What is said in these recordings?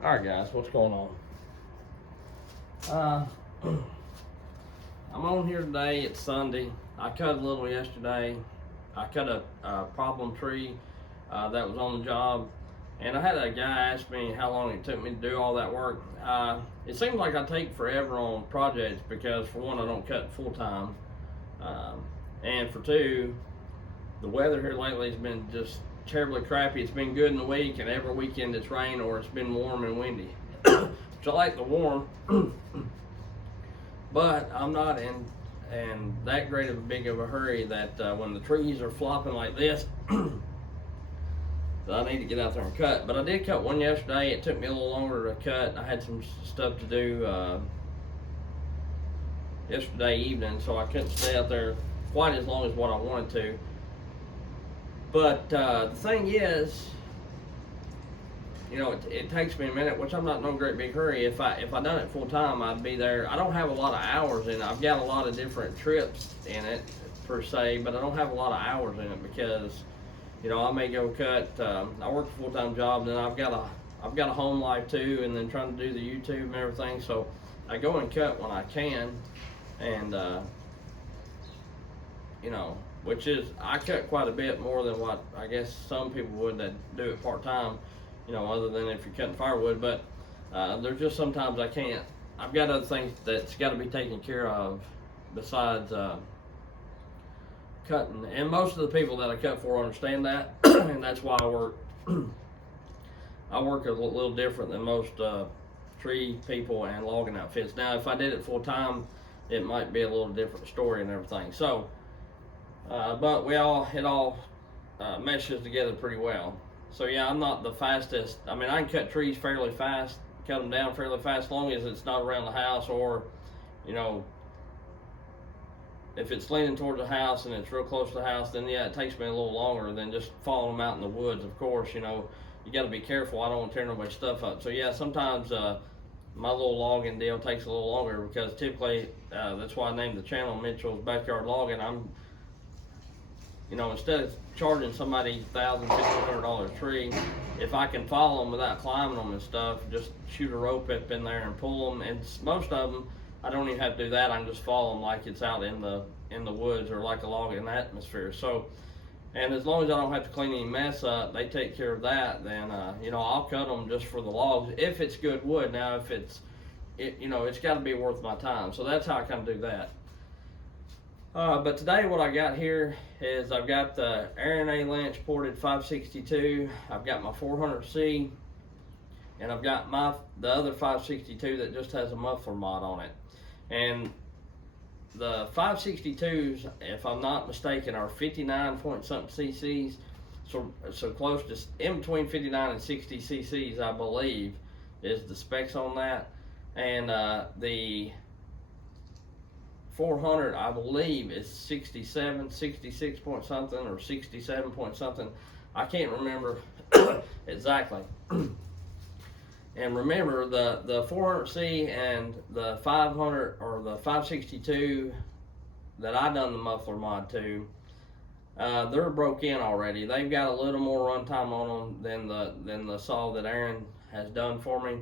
Alright guys, what's going on? I'm on here today. It's Sunday. I cut a little yesterday. I cut a problem tree that was on the job, and I had a guy ask me how long it took me to do all that work. It seems like I take forever on projects because, for one, I don't cut full time, and for two, the weather here lately has been just terribly crappy. It's been good in the week, and every weekend it's rained or it's been warm and windy. Which I like the warm, but I'm not in that great of a big of a hurry that when the trees are flopping like this, that I need to get out there and cut. But I did cut one yesterday. It took me a little longer to cut. I had some stuff to do yesterday evening, so I couldn't stay out there quite as long as what I wanted to. But the thing is, you know, it takes me a minute, which I'm not in no great big hurry. If I done it full time, I'd be there. I don't have a lot of hours in it. I've got a lot of different trips in it per se, but I don't have a lot of hours in it because, you know, I may go cut. I work a full time job, and then I've got a home life too, and then trying to do the YouTube and everything. So I go and cut when I can, and you know, which is I cut quite a bit more than what I guess some people would that do it part time. You know, other than if you're cutting firewood, but there's just sometimes I can't. I've got other things that's got to be taken care of besides cutting. And most of the people that I cut for understand that, and that's why I work. I work a little different than most tree people and logging outfits. Now, if I did it full time, it might be a little different story and everything. So, but it all meshes together pretty well. So yeah, I'm not the fastest. I mean, I can cut trees fairly fast, cut them down fairly fast, as long as it's not around the house, or, you know, if it's leaning towards the house and it's real close to the house, then yeah, it takes me a little longer than just following them out in the woods. Of course, you know, you got to be careful. I don't want to tear nobody's stuff up. So yeah, sometimes my little logging deal takes a little longer because typically that's why I named the channel Mitchell's Backyard Logging. You know, instead of charging somebody $1,000, $1,500 a tree, if I can follow them without climbing them and stuff, just shoot a rope up in there and pull them. And most of them, I don't even have to do that. I can just follow them like it's out in the woods or like a logging atmosphere. So, and as long as I don't have to clean any mess up, they take care of that. Then, you know, I'll cut them just for the logs if it's good wood. Now, if you know, it's got to be worth my time. So that's how I kind of do that. But today what I got here is I've got the Aaron A. Lynch ported 562, I've got my 400C, and I've got the other 562 that just has a muffler mod on it. And the 562s, if I'm not mistaken, are 59 point something cc's, so close to in between 59 and 60 cc's, I believe, is the specs on that. And the 400, I believe, is 67, 66 point something, or 67 point something. I can't remember exactly. And remember, the 400C and the 500 or the 562 that I done the muffler mod to, they're broke in already. They've got a little more runtime on them than the saw that Aaron has done for me.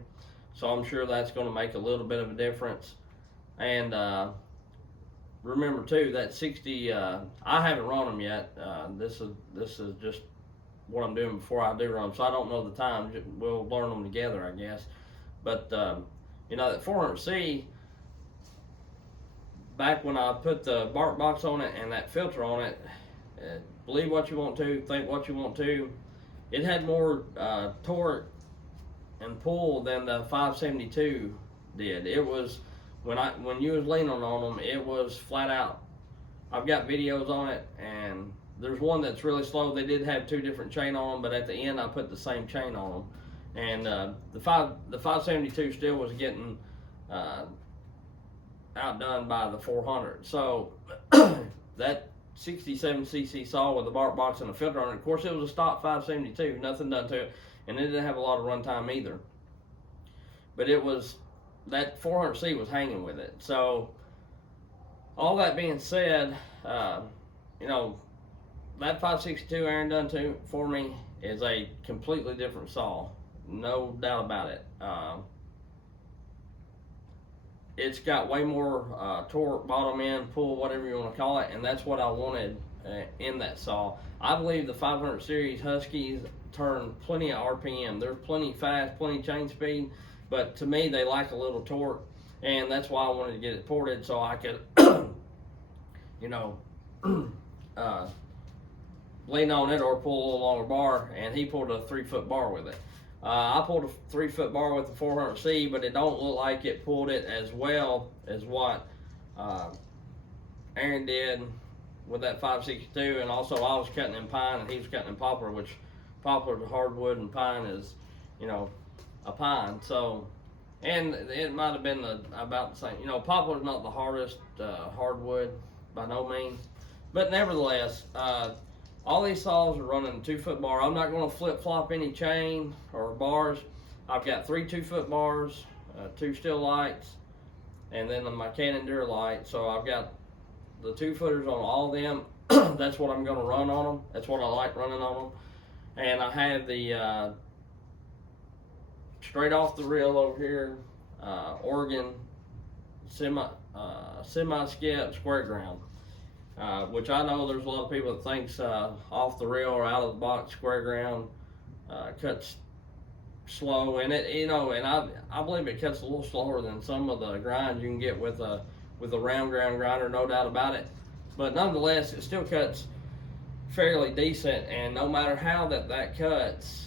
So I'm sure that's going to make a little bit of a difference. And remember too, that 60, I haven't run them yet. This is just what I'm doing before I do run them, so I don't know the time. We'll learn them together, I guess. But you know, that 400C, back when I put the bark box on it and that filter on it, believe what you want to, think what you want to, it had more torque and pull than the 572 did. It was, when you was leaning on them, it was flat out. I've got videos on it, and there's one that's really slow. They did have two different chain on them, but at the end I put the same chain on them. And the 572 still was getting outdone by the 400. So that 67cc saw with the bark box and the filter on it, of course it was a stock 572, nothing done to it, and it didn't have a lot of runtime either. But it was, that 400C was hanging with it. So all that being said, you know, that 562 Aaron done for me is a completely different saw no doubt about it. It's got way more torque, bottom end, pull, whatever you want to call it, and that's what I wanted in that saw. I believe the 500 series Huskies turn plenty of RPM. They're plenty fast, plenty chain speed, but to me they like a little torque, and that's why I wanted to get it ported so I could, you know, lean on it or pull a little longer bar, and he pulled a 3-foot bar with it. I pulled a 3-foot bar with the 400C, but it don't look like it pulled it as well as what Aaron did with that 562, and also I was cutting in pine and he was cutting in poplar, which poplar is a hardwood and pine is, you know, a pine. So, and it might have been about the same. You know, poplar is not the hardest hardwood by no means, but nevertheless, all these saws are running 2-foot bar. I'm not going to flip-flop any chain or bars. I've got 3 2-foot bars, 2 steel lights, and then my Canon Duralight. So I've got the 2-footers on all of them. That's what I'm going to run on them. That's what I like running on them. And I have the straight off the reel over here, Oregon semi-skip square ground. Which I know there's a lot of people that thinks off the rail or out of the box square ground cuts slow, and it, you know, and I believe it cuts a little slower than some of the grinds you can get with a round ground grinder, no doubt about it. But nonetheless, it still cuts fairly decent, and no matter how that cuts,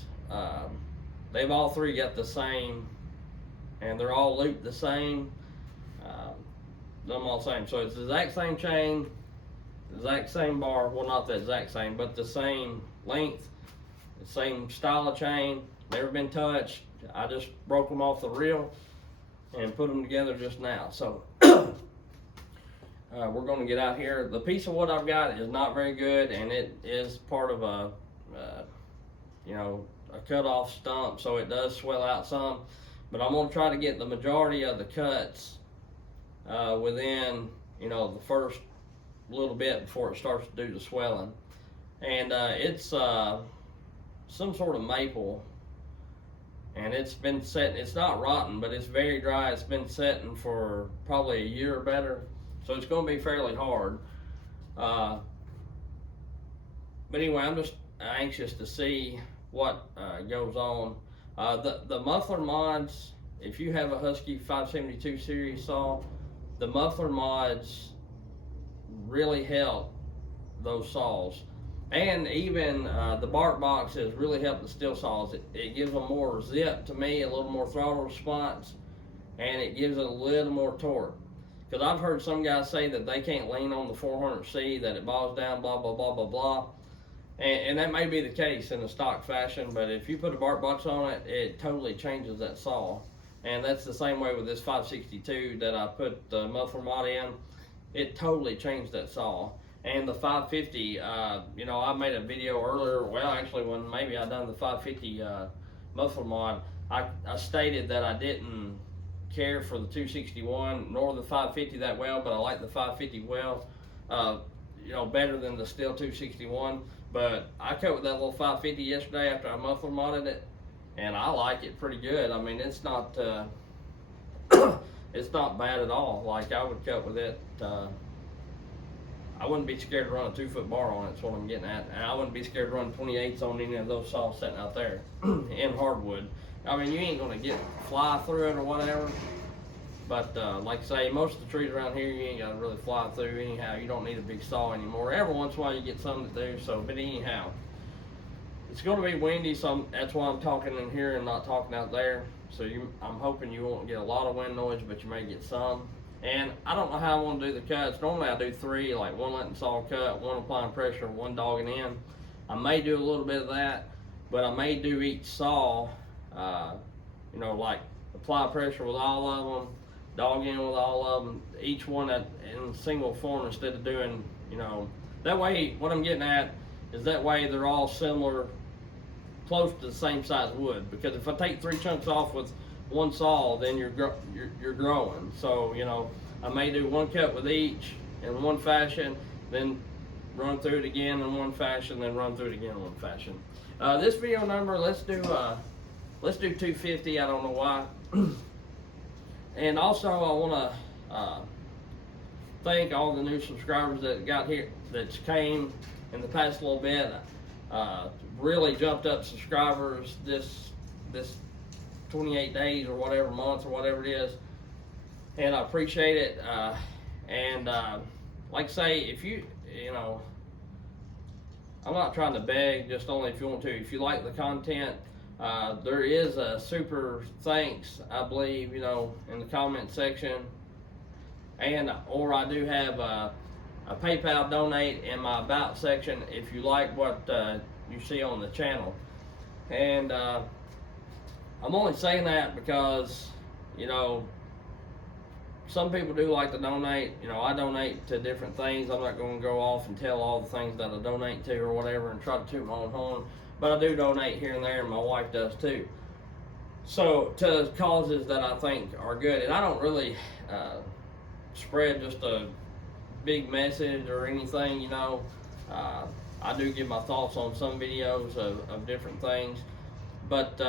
they've all 3 got the same, and they're all looped the same. Them all the same, so it's the exact same chain. Exact same bar, well, not the exact same, but the same length, the same style of chain, never been touched. I just broke them off the reel and put them together just now. So we're going to get out here. The piece of wood I've got is not very good, and it is part of a you know, a cut off stump, so it does swell out some, but I'm going to try to get the majority of the cuts within, you know, the first little bit before it starts to do the swelling. And it's some sort of maple, and it's been set. It's not rotten, but it's very dry. It's been setting for probably a year or better, so it's going to be fairly hard. But anyway, I'm just anxious to see what goes on. The muffler mods, if you have a Husky 572 series saw, the muffler mods really help those saws, and even the bark box has really helped the steel saws. It gives them more zip to me, a little more throttle response, and it gives it a little more torque. Because I've heard some guys say that they can't lean on the 400C, that it bogs down, blah blah blah blah blah, and that may be the case in the stock fashion, but if you put a bark box on it, it totally changes that saw. And that's the same way with this 562 that I put the muffler mod in. It totally changed that saw. And the 550, you know, I made a video earlier, well actually when maybe I done the 550 muffler mod, I stated that I didn't care for the 261 nor the 550 that well, but I like the 550 well, you know, better than the Stihl 261. But I cut with that little 550 yesterday after I muffler modded it, and I like it pretty good. I mean, it's not it's not bad at all. Like, I would cut with it. I wouldn't be scared to run a 2-foot bar on it, that's what I'm getting at. And I wouldn't be scared to run 28s on any of those saws sitting out there in hardwood. I mean, you ain't gonna fly through it or whatever. But like I say, most of the trees around here, you ain't gotta really fly through anyhow. You don't need a big saw anymore. Every once in a while you get something to do, so, but anyhow. It's gonna be windy, so that's why I'm talking in here and not talking out there. So I'm hoping you won't get a lot of wind noise, but you may get some. And I don't know how I want to do the cuts. Normally I do 3, like 1 letting saw cut, 1 applying pressure, 1 dogging in. I may do a little bit of that, but I may do each saw, you know, like apply pressure with all of them, dog in with all of them, each one in single form instead of doing, you know, that way, what I'm getting at is that way they're all similar, close to the same size wood. Because if I take 3 chunks off with 1 saw, then you're growing. So, you know, I may do 1 cut with each in one fashion, then run through it again in one fashion, then run through it again in one fashion. This video number, let's do let's do 250. I don't know why. And also, I want to thank all the new subscribers that got here, that came in the past little bit. Really jumped up subscribers this 28 days or whatever, month or whatever it is, and I appreciate it. Like I say, if you know, I'm not trying to beg, just only if you want to. If you like the content, there is a super thanks, I believe, you know, in the comment section, or I do have a PayPal donate in my about section if you like what you see on the channel. And I'm only saying that because, you know, some people do like to donate. You know, I donate to different things. I'm not going to go off and tell all the things that I donate to or whatever and try to toot my own horn, but I do donate here and there, and my wife does too. So to causes that I think are good, and I don't really spread just a big message or anything, you know. I do give my thoughts on some videos of different things, but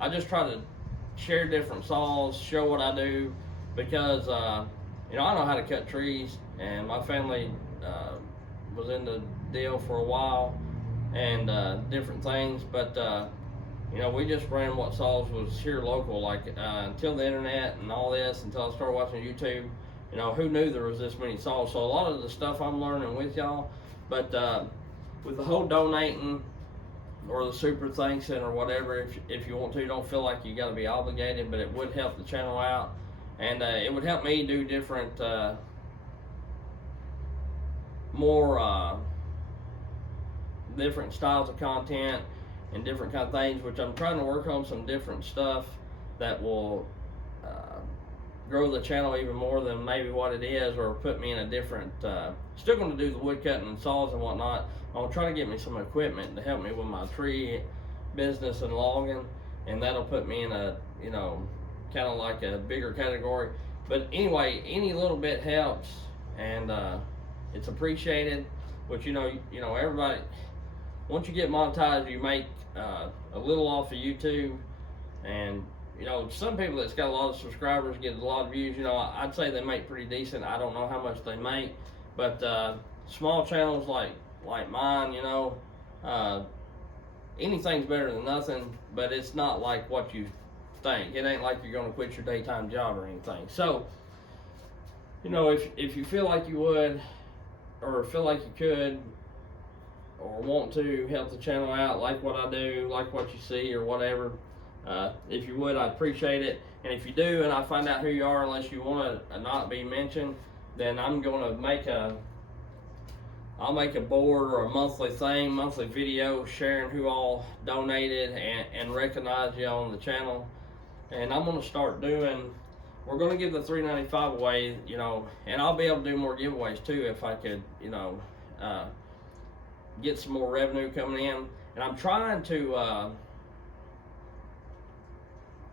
I just try to share different saws, show what I do, because you know, I know how to cut trees, and my family was in the deal for a while, and different things, but you know, we just ran what saws was here local, like until the internet and all this, until I started watching YouTube. You know, who knew there was this many saws? So a lot of the stuff I'm learning with y'all, but with the whole donating or the super thanksing or whatever, if you want to, don't feel like you got to be obligated, but it would help the channel out, and it would help me do different, more different styles of content and different kind of things, which I'm trying to work on some different stuff that will grow the channel even more than maybe what it is, or put me in a different, still going to do the wood cutting and saws and whatnot. I'll try to get me some equipment to help me with my tree business and logging, and that'll put me in a, you know, kind of like a bigger category. But anyway, any little bit helps, and it's appreciated. Which, you know, everybody, once you get monetized, you make a little off of YouTube, and you know, some people that's got a lot of subscribers get a lot of views. You know, I'd say they make pretty decent. I don't know how much they make, but small channels like mine, you know, anything's better than nothing. But it's not like what you think. It ain't like you're gonna quit your daytime job or anything. So, you know, if you feel like you would, or feel like you could, or want to help the channel out, like what I do, like what you see, or whatever. If you would, I'd appreciate it. And if you do, and I find out who you are, unless you want to not be mentioned, then I'm going to I'll make a board or a monthly video sharing who all donated and recognize you on the channel. And I'm going to start doing, we're going to give the $3.95 away, you know, and I'll be able to do more giveaways too if I could, you know, get some more revenue coming in. And I'm trying to,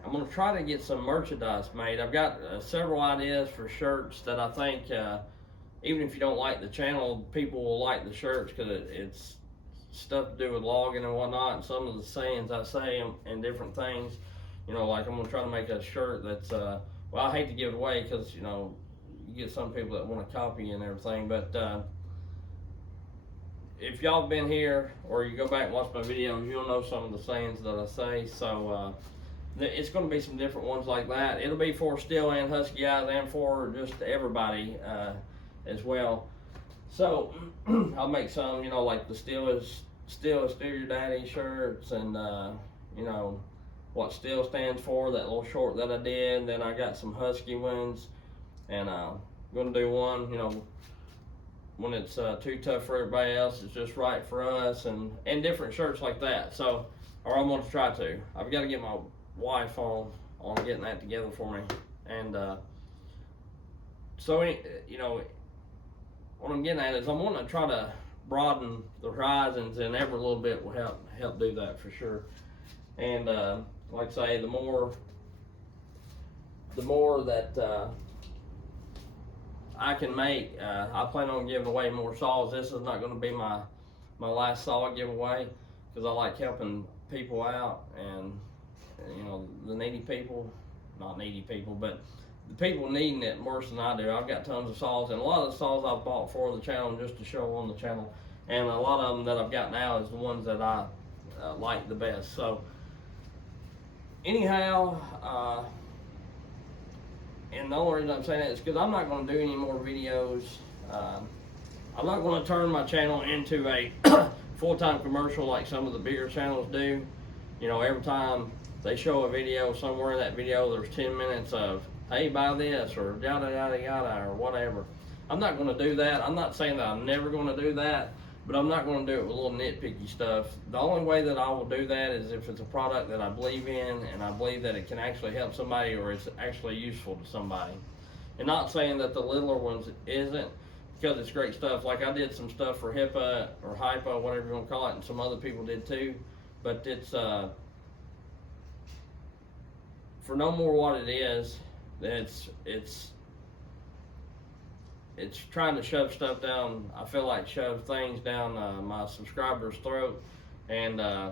I'm going to try to get some merchandise made. I've got several ideas for shirts that I think, even if you don't like the channel, people will like the shirts, because it's stuff to do with logging and whatnot, and some of the sayings I say and different things. You know, like I'm going to try to make a shirt that's, well, I hate to give it away because, you know, you get some people that want to copy and everything, but if y'all have been here or you go back and watch my videos, you'll know some of the sayings that I say. So it's going to be some different ones like that. It'll be for STIHL and Husky guys, and for just everybody as well. So I'll make some, you know, like the STIHL is Still Your Daddy shirts, and you know what STIHL stands for, that little short that I did. Then I got some Husky ones, and I'm going to do one, you know, when it's too tough for everybody else, it's just right for us, and different shirts like that. So, or I'm going to try to. I've got to get my wife on getting that together for me. And so, you know, what I'm getting at is I'm wanting to try to broaden the horizons, and every little bit will help do that for sure. And like I say, the more that I can make, I plan on giving away more saws. This is not going to be my last saw giveaway, because I like helping people out, and you know, the needy people, not needy people, but the people needing it worse than I do. I've got tons of saws, and a lot of the saws I've bought for the channel just to show on the channel, and a lot of them that I've got now is the ones that I like the best. So anyhow, and the only reason I'm saying that is because I'm not going to do any more videos. I'm not going to turn my channel into a full-time commercial like some of the bigger channels do. You know, every time they show a video, somewhere in that video there's 10 minutes of, hey, buy this, or yada yada yada, or whatever. I'm not going to do that. I'm not saying that I'm never going to do that, but I'm not going to do it with little nitpicky stuff. The only way that I will do that is if it's a product that I believe in, and I believe that it can actually help somebody, or it's actually useful to somebody. And not saying that the littler ones isn't, because it's great stuff. Like I did some stuff for HIPAA or HIPAA, whatever you want to call it, and some other people did too. But it's for no more what it is. It's trying to shove stuff down. I feel like shove things down my subscribers' throat, and then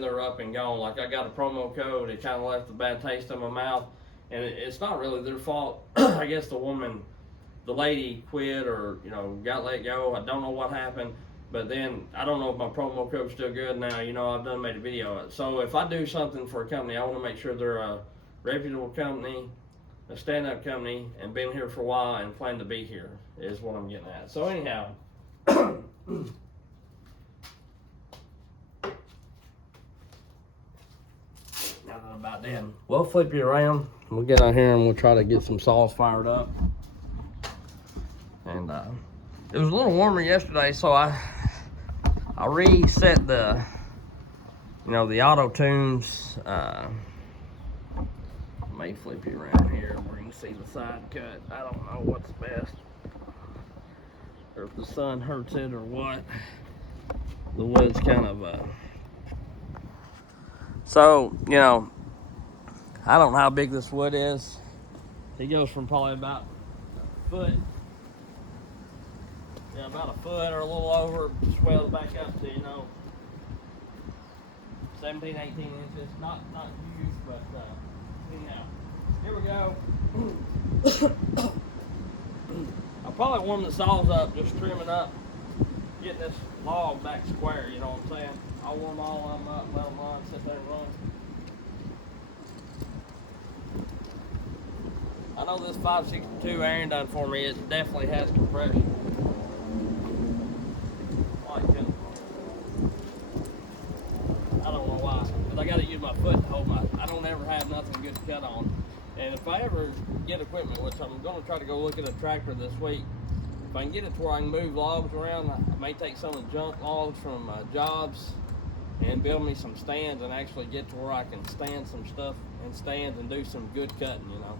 they're up and gone. Like I got a promo code. It kind of left a bad taste in my mouth, and it's not really their fault. I guess the lady quit, or you know, got let go. I don't know what happened, but then I don't know if my promo code's still good now. You know, I've done made a video. So if I do something for a company, I want to make sure they're a reputable company, a stand-up company, and been here for a while and plan to be here is what I'm getting at. So anyhow, now that I'm about done, we'll flip you around. We'll get out here and we'll try to get some saws fired up. And it was a little warmer yesterday, so I reset the, you know, the auto tunes. May flip you around here where you can see the side cut. I don't know what's best, or if the sun hurts it or what. The wood's kind of so, you know, I don't know how big this wood is. It goes from probably about a foot, yeah, about a foot or a little over, swells back up to, you know, 17, 18 inches. Not huge, but anyhow, here we go. I'll probably warm the saws up, just trimming up, getting this log back square, you know what I'm saying? I'll warm all of them up, let them run, sit there and run. I know this 562 Aaron done for me, it definitely has compression. I don't know why, because I got to use my foot to hold I don't ever have nothing good to cut on. And if I ever get equipment, which I'm going to try to go look at a tractor this week, if I can get it to where I can move logs around, I may take some of the junk logs from jobs and build me some stands and actually get to where I can stand some stuff in stands and do some good cutting, you know.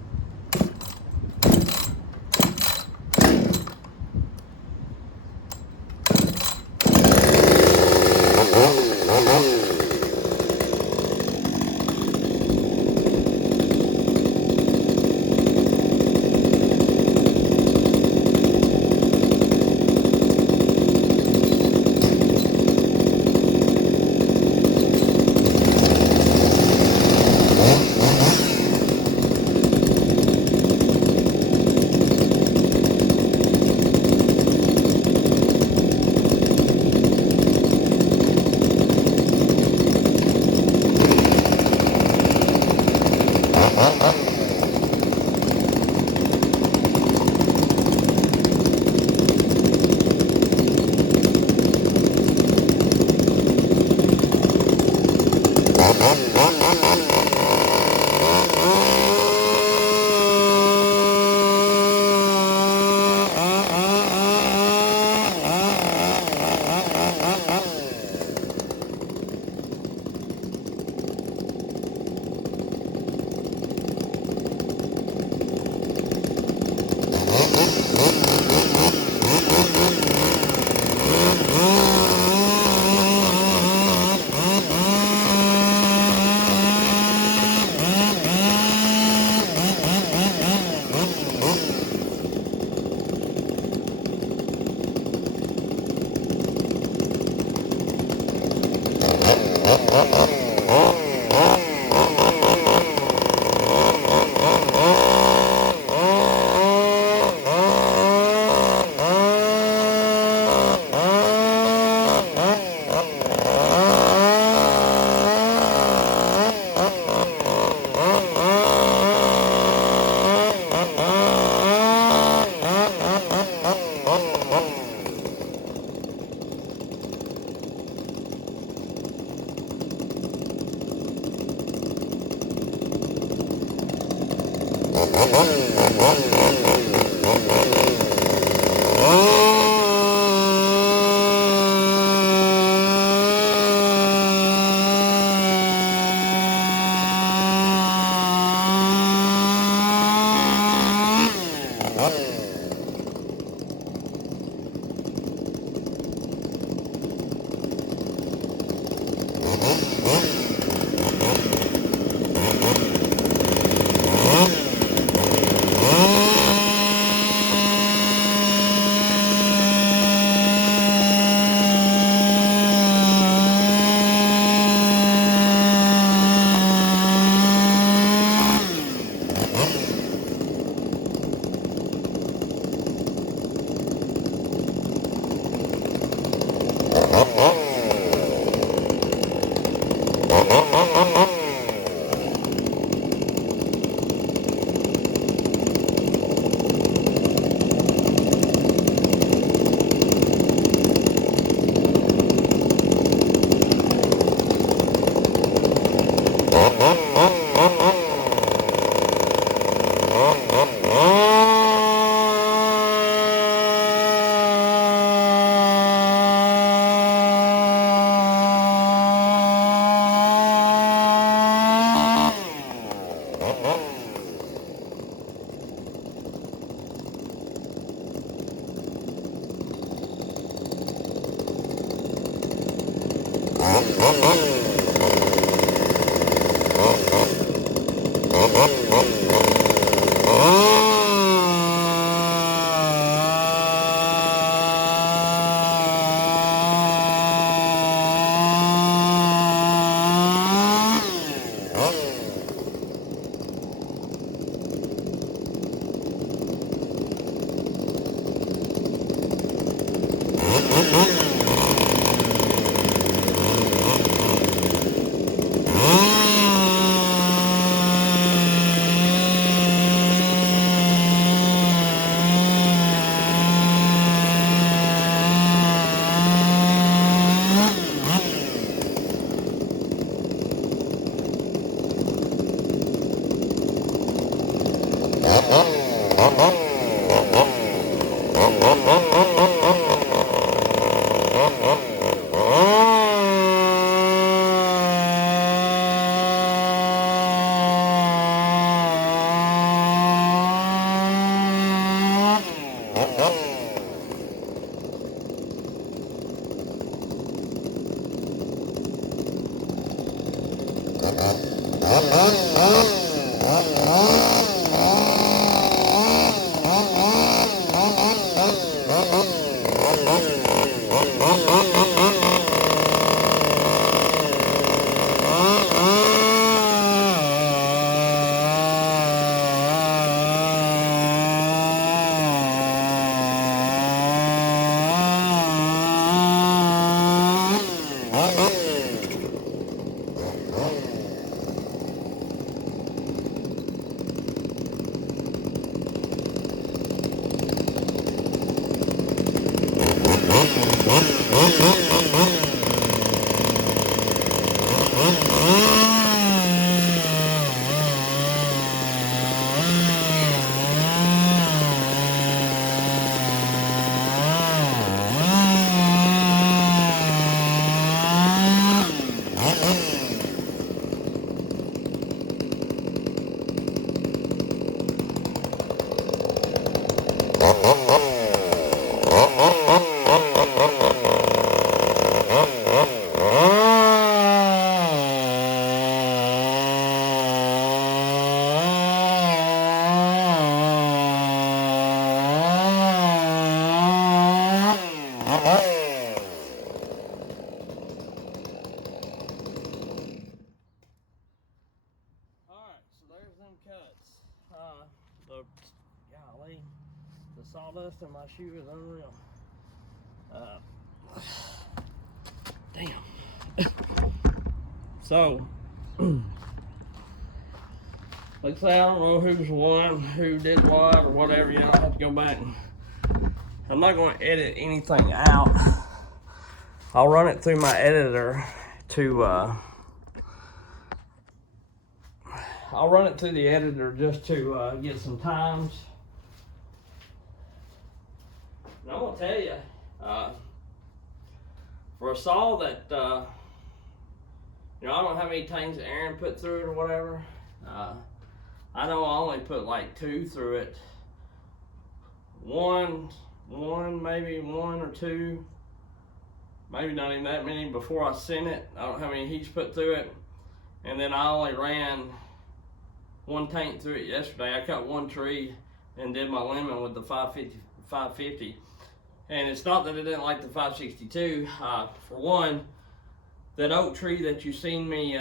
The sawdust in my shoe is unreal. Damn. So, like I say, I don't know who's won, who did what, or whatever. You know, I have to go back. I'm not going to edit anything out. I'll run it through my editor to I'll run it through the editor just to get some times. And I'm gonna tell you, for a saw that, you know, I don't know how many tanks that Aaron put through it or whatever. I know I only put like 2 through it. Maybe one or 2, maybe not even that many before I sent it. I don't know how many he's put through it. And then I only ran 1 tank through it yesterday. I cut 1 tree and did my lemon with the 550. And it's not that I didn't like the 562. For one, that oak tree that you seen me,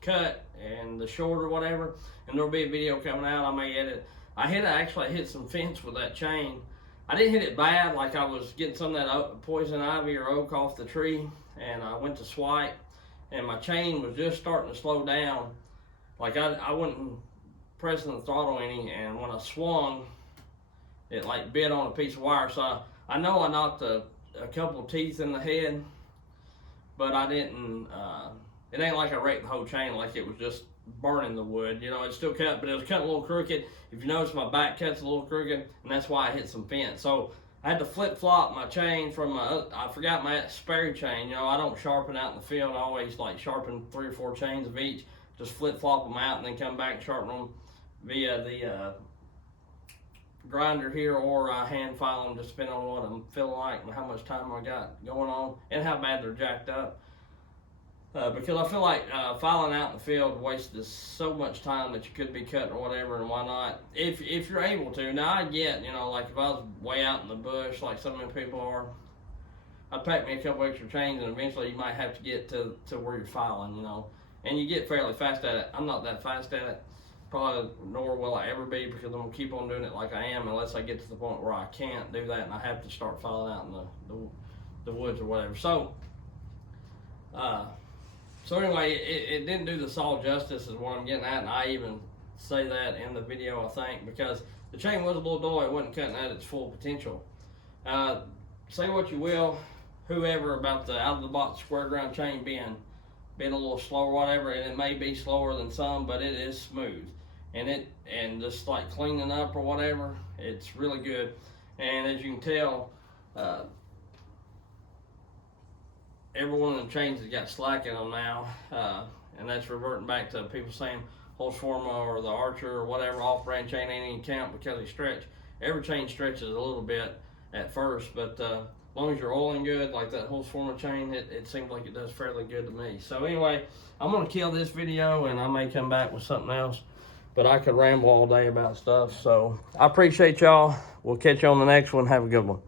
cut, and the short or whatever, and there'll be a video coming out. I may edit. I actually hit some fence with that chain. I didn't hit it bad, like I was getting some of that poison ivy or oak off the tree, and I went to swipe, and my chain was just starting to slow down. Like I wasn't pressing the throttle any, and when I swung, it like bit on a piece of wire. So I know I knocked a couple of teeth in the head, but I didn't, it ain't like I wrecked the whole chain, like it was just burning the wood. You know, it's still cut, but it was cut a little crooked. If you notice, my back cut's a little crooked, and that's why I hit some fence. So I had to flip-flop my chain from I forgot my spare chain. You know, I don't sharpen out in the field. I always like sharpen 3 or 4 chains of each, just flip-flop them out and then come back and sharpen them via the grinder here, or hand file them, just depending on what I'm feeling like and how much time I got going on and how bad they're jacked up. Because I feel like filing out in the field wastes so much time that you could be cutting or whatever, and why not? If you're able to. Now I get, you know, like if I was way out in the bush like some of the people are, I'd pack me a couple extra chains, and eventually you might have to get to where you're filing, you know. And you get fairly fast at it. I'm not that fast at it, probably, nor will I ever be, because I'm gonna keep on doing it like I am unless I get to the point where I can't do that and I have to start filing out in the woods or whatever. So anyway, it didn't do the saw justice is what I'm getting at, and I even say that in the video, I think, because the chain was a little dull. It wasn't cutting at its full potential. Say what you will, whoever, about the out-of-the-box square ground chain being a little slow or whatever, and it may be slower than some, but it is smooth. And just like cleaning up or whatever, it's really good. And as you can tell, every one of them chains has got slack in them now, and that's reverting back to people saying Holzforma or the Archer or whatever off-brand chain ain't any count because they stretch. Every chain stretches a little bit at first, but as long as you're oiling good, like that Holzforma chain, it seems like it does fairly good to me. So anyway, I'm gonna kill this video, and I may come back with something else, but I could ramble all day about stuff. So I appreciate y'all. We'll catch you on the next one. Have a good one.